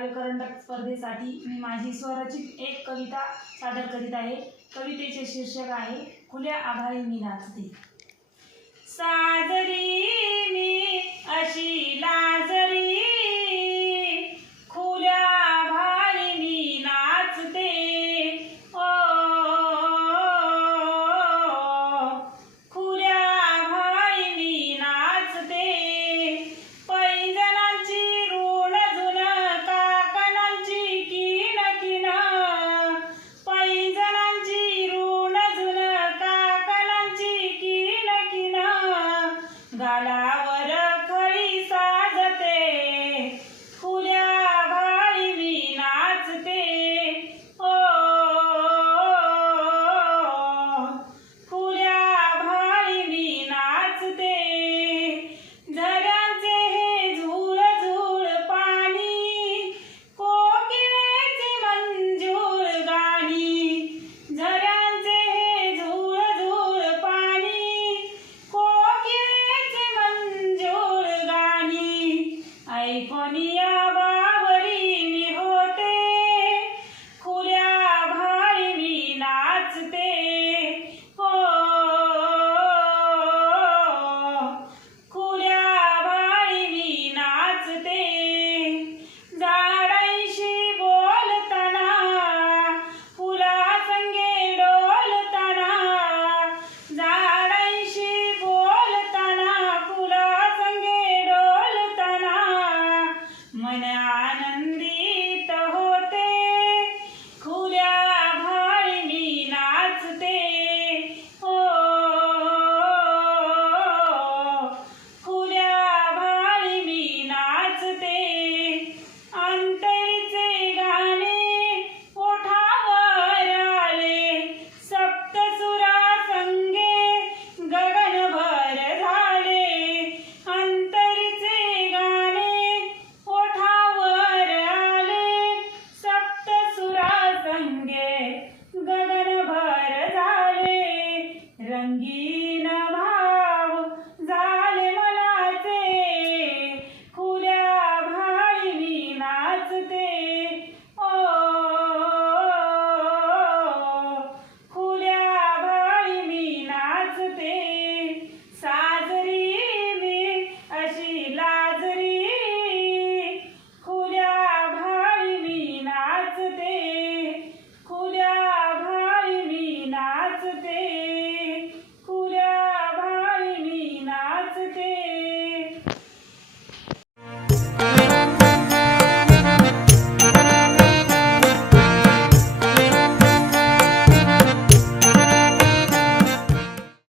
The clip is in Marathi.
काव्य करंडक स्पर्धेसाठी मी माझी स्वरचित एक कविता सादर करीत आहे। कवितेचे शीर्षक आहे खुल्या आभाळी मी नाचते। साजरी मी अशी लाजरी, खुल्या आभाळी मी नाचते। ओ खुल्या आभाळी मी नाचते। पैंजणांची ऋण झुन काकणांची किन किन, पैंजणांची ऋण झुन काकणांची किन किन, गालावर खळी साजते। खुल्या आभाळी मी नाचते। ओ खुल्या आभाळी मी नाचते। झऱ्यांचे हे झुळ झुळ पाणी, कोकिळेची मंजूळ गाणी। झऱ्यांचे हे झुळ झुळ पाणी, कोकिळेची मंजूळ गाणी। ऐकोनिया बावरी मी होते, खुल्या आभाळी मी नाचते। ओ खुल्या आभाळी मी नाचते। झाडांशी बोलताना, फुलासंगे डोलताना, झाडांशी बोलताना, फुलासंगे डोलताना, मन आनंदित होते। खुल्या आभाळी मी नाचते। ओ खुल्या आभाळी मी नाचते। अंतरीचे गाणे ओठावर आले, सप्तसुरा संगे गगनभर झाले। अंतरीचे गाणे ओठावर आले, सप्तसुरा संगे गगन